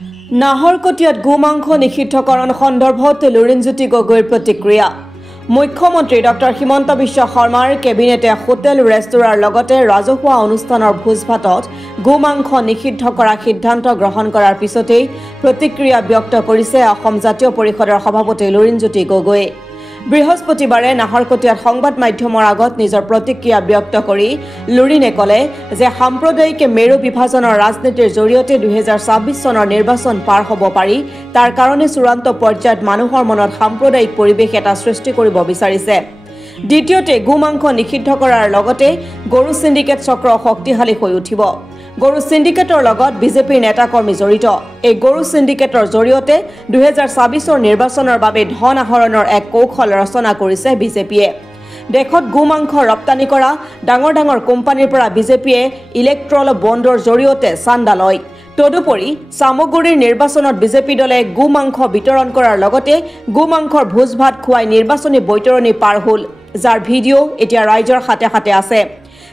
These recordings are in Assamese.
নাহৰকটীয়াত গোমাংস নিষিদ্ধকৰণ সন্দৰ্ভত লুৰিণজ্যোতি গগৈৰ প্ৰতিক্ৰিয়া মুখ্যমন্ত্ৰী ডক্টৰ হিমন্ত বিশ্ব শৰ্মাৰ কেবিনেটে হোটেল ৰেষ্টুৰাৰ লগতে ৰাজহুৱা অনুষ্ঠানৰ ভোজভাতত গোমাংস নিষিদ্ধ কৰাৰ সিদ্ধান্ত গ্ৰহণ কৰাৰ পিছতেই প্ৰতিক্ৰিয়া ব্যক্ত কৰিছে অসম জাতীয় পৰিষদৰ সভাপতি লুৰিণজ্যোতি গগৈয়ে বৃহস্পতিবাৰে নাহৰকটীয়াত সংবাদ মাধ্যমৰ আগত নিজৰ প্ৰতিক্ৰিয়া ব্যক্ত কৰি লুৰিণে ক'লে যে সাম্প্ৰদায়িক মেৰু বিভাজনৰ ৰাজনীতিৰ জৰিয়তে 2026 চনৰ নিৰ্বাচন পাৰ হ'ব পাৰি তাৰ কাৰণে চূড়ান্ত পৰ্যায়ত মানুহৰ মনত সাম্প্ৰদায়িক পৰিৱেশ এটা সৃষ্টি কৰিব বিচাৰিছে দ্বিতীয়তে গোমাংস নিষিদ্ধ কৰাৰ লগতে গৰু সিন্ডিকেট চক্ৰ শক্তিশালী হৈ উঠিব গৰু সিন্ডিকেটৰ লগত বিজেপিৰ নেতাকৰ্মী জড়িত এই গৰু সিন্ডিকেটৰ জৰিয়তে 2026 নিৰ্বাচনৰ বাবে ধন আহৰণৰ এক কৌশল ৰচনা কৰিছে বিজেপিয়ে দেখত গোমাংস ৰপ্তানি কৰা ডাঙৰ ডাঙৰ কোম্পানীৰ পৰা বিজেপিয়ে ইলেক্ট্ৰল বণ্ডৰ জৰিয়তে চান্দা লয় তদুপৰি সামগুৰিৰ নিৰ্বাচনত বিজেপি দলে গোমাংস বিতৰণ কৰাৰ লগতে গোমাংসৰ ভোজভাত খুৱাই নিৰ্বাচনী বৈতৰণি পাৰ হ'ল যাৰ ভিডিঅ' এতিয়া ৰাইজৰ হাতে হাতে আছে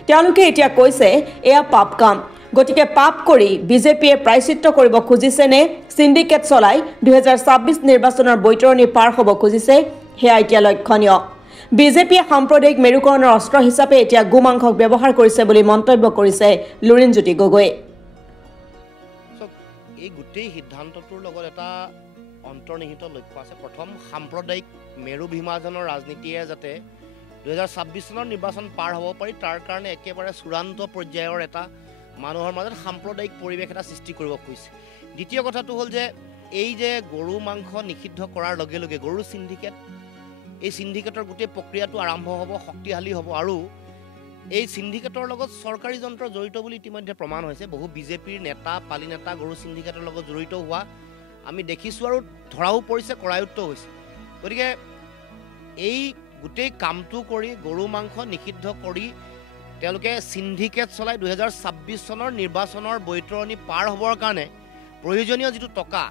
তেওঁলোকে এতিয়া কৈছে এয়া পাপ কাম গতিকে পাপ কৰি বিজেপিয়ে প্ৰায়চিত্ত কৰিব খুজিছে নে সিন্ডিকেট চলাই 2026 নিৰ্বাচনৰ বৈতৰণি পাৰ হ'ব খুজিছে হেয়া এতিয়া লক্ষণীয় বিজেপিয়ে সাম্প্ৰদায়িক মেৰুকৰণৰ অস্ত্ৰ হিচাপে এতিয়া গোমাংসক ব্যৱহাৰ কৰিছে বুলি মন্তব্য কৰিছে লুৰিণজ্যোতি গগৈ এই গোটেই সিদ্ধান্তটোৰ লগত এটা অন্তৰ্নিহিত লক্ষ্য আছে প্ৰথম সাম্প্ৰদায়িক মেৰু বিভাজনৰ ৰাজনীতিয়ে যাতে 2026 চনৰ নিৰ্বাচন পাৰ হ'ব পাৰি তাৰ কাৰণে একেবাৰে চূড়ান্ত পৰ্যায়ৰ এটা মানুহৰ মাজত সাম্প্ৰদায়িক পৰিৱেশ এটা সৃষ্টি কৰিব খুজিছে দ্বিতীয় কথাটো হ'ল যে এই যে গৰু মাংস নিষিদ্ধ কৰাৰ লগে লগে গৰু সিন্ডিকেট এই সিন্ডিকেটৰ গোটেই প্ৰক্ৰিয়াটো আৰম্ভ হ'ব শক্তিশালী হ'ব আৰু এই সিন্ডিকেটৰ লগত চৰকাৰী যন্ত্ৰ জড়িত বুলি ইতিমধ্যে প্ৰমাণ হৈছে বহু বিজেপিৰ নেতা পালি নেতা গৰু সিন্ডিকেটৰ লগত জড়িত হোৱা আমি দেখিছোঁ আৰু ধৰাও পৰিছে কৰায়ত্ব হৈছে গতিকে এই গোটেই কামটো কৰি গৰু মাংস নিষিদ্ধ কৰি তেওঁলোকে সিন্ডিকেট চলাই 2026 চনৰ নিৰ্বাচনৰ বৈতৰণি পাৰ হ'বৰ কাৰণে প্ৰয়োজনীয় যিটো টকা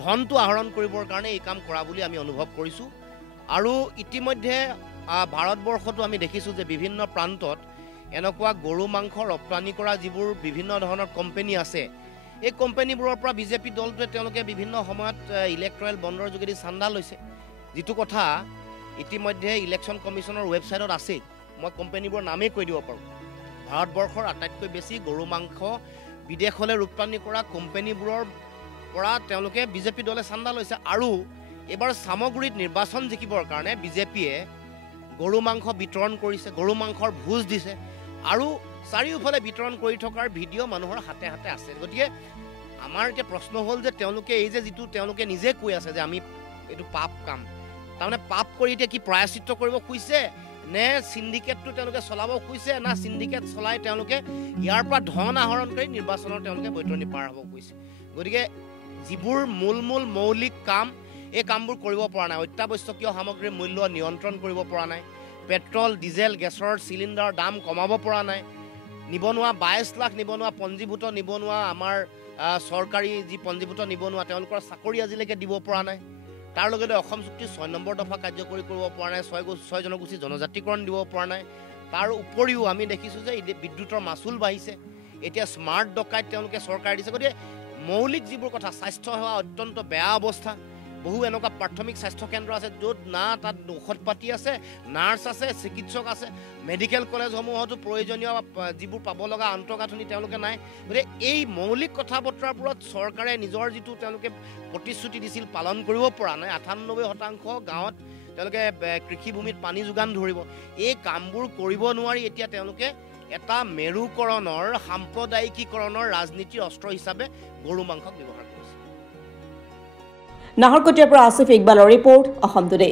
ধনটো আহৰণ কৰিবৰ কাৰণে এই কাম কৰা বুলি আমি অনুভৱ কৰিছোঁ আৰু ইতিমধ্যে ভাৰতবৰ্ষতো আমি দেখিছোঁ যে বিভিন্ন প্ৰান্তত এনেকুৱা গৰু মাংস ৰপ্তানি কৰা যিবোৰ বিভিন্ন ধৰণৰ কোম্পানী আছে এই কোম্পানীবোৰৰ পৰা বিজেপি দলটোৱে তেওঁলোকে বিভিন্ন সময়ত ইলেক্ট্ৰল বণ্ডৰ যোগেদি চান্দা লৈছে যিটো কথা ইতিমধ্যে ইলেকশ্যন কমিশ্যনৰ ৱেবছাইটত আছে মই কোম্পানীবোৰৰ নামেই কৈ দিব পাৰোঁ ভাৰতবৰ্ষৰ আটাইতকৈ বেছি গৰু মাংস বিদেশলৈ ৰপ্তানি কৰা কোম্পানীবোৰৰ পৰা তেওঁলোকে বিজেপি দলে চান্দা লৈছে আৰু এবাৰ সামগুৰিত নিৰ্বাচন জিকিবৰ কাৰণে বিজেপিয়ে গৰু মাংস বিতৰণ কৰিছে গৰু মাংসৰ ভোজ দিছে আৰু চাৰিওফালে বিতৰণ কৰি থকাৰ ভিডিঅ' মানুহৰ হাতে হাতে আছে গতিকে আমাৰ এতিয়া প্ৰশ্ন হ'ল যে তেওঁলোকে এই যে যিটো তেওঁলোকে নিজে কৈ আছে যে আমি এইটো পাপ কাম তাৰমানে পাপ কৰি এতিয়া কি প্ৰায়চিত্ত কৰিব খুজিছে নে সিন্ডিকেটটো তেওঁলোকে চলাব খুজিছে না সিন্ডিকেট চলাই তেওঁলোকে ইয়াৰ পৰা ধন আহৰণ কৰি নিৰ্বাচনৰ তেওঁলোকে বৈতৰণি পাৰ হ'ব খুজিছে গতিকে যিবোৰ মূল মৌলিক কাম এই কামবোৰ কৰিব পৰা নাই অত্যাৱশ্যকীয় সামগ্ৰীৰ মূল্য নিয়ন্ত্ৰণ কৰিব পৰা নাই পেট্ৰল ডিজেল গেছৰ চিলিণ্ডাৰৰ দাম কমাব পৰা নাই নিবনুৱা 22 লাখ নিবনুৱা পঞ্জীভূত নিবনুৱা আমাৰ চৰকাৰী যি পঞ্জীভূত নিবনুৱা তেওঁলোকৰ চাকৰি আজিলৈকে দিব পৰা নাই তাৰ লগতে অসম চুক্তি 6 নম্বৰ দফা কাৰ্যকৰী কৰিব পৰা নাই 6 জনগোষ্ঠী জনজাতিকৰণ দিব পৰা নাই তাৰ উপৰিও আমি দেখিছোঁ যে বিদ্যুতৰ মাচুল বাঢ়িছে এতিয়া স্মাৰ্ট ডকাইত তেওঁলোকে চৰকাৰে দিছে গতিকে মৌলিক যিবোৰ কথা স্বাস্থ্য সেৱা অত্যন্ত বেয়া অৱস্থা বহু এনেকুৱা প্ৰাথমিক স্বাস্থ্য কেন্দ্ৰ আছে য'ত না তাত ঔষধ পাতি আছে নাৰ্ছ আছে চিকিৎসক আছে মেডিকেল কলেজসমূহতো প্ৰয়োজনীয় যিবোৰ পাব লগা আন্তঃগাঁথনি তেওঁলোকে নাই গতিকে এই মৌলিক কথা বতৰাবোৰত চৰকাৰে নিজৰ যিটো তেওঁলোকে প্ৰতিশ্ৰুতি দিছিল পালন কৰিব পৰা নাই 98% গাঁৱত তেওঁলোকে কৃষিভূমিত পানী যোগান ধৰিব এই কামবোৰ কৰিব নোৱাৰি এতিয়া তেওঁলোকে এটা মেৰুকৰণৰ সাম্প্ৰদায়িকীকৰণৰ ৰাজনীতিৰ অস্ত্ৰ হিচাপে গৰু মাংসক ব্যৱহাৰ কৰিছে নাহৰকটীয়াৰ পৰা আসিফ ইকবালৰ ৰিপৰ্ট অসম টুডে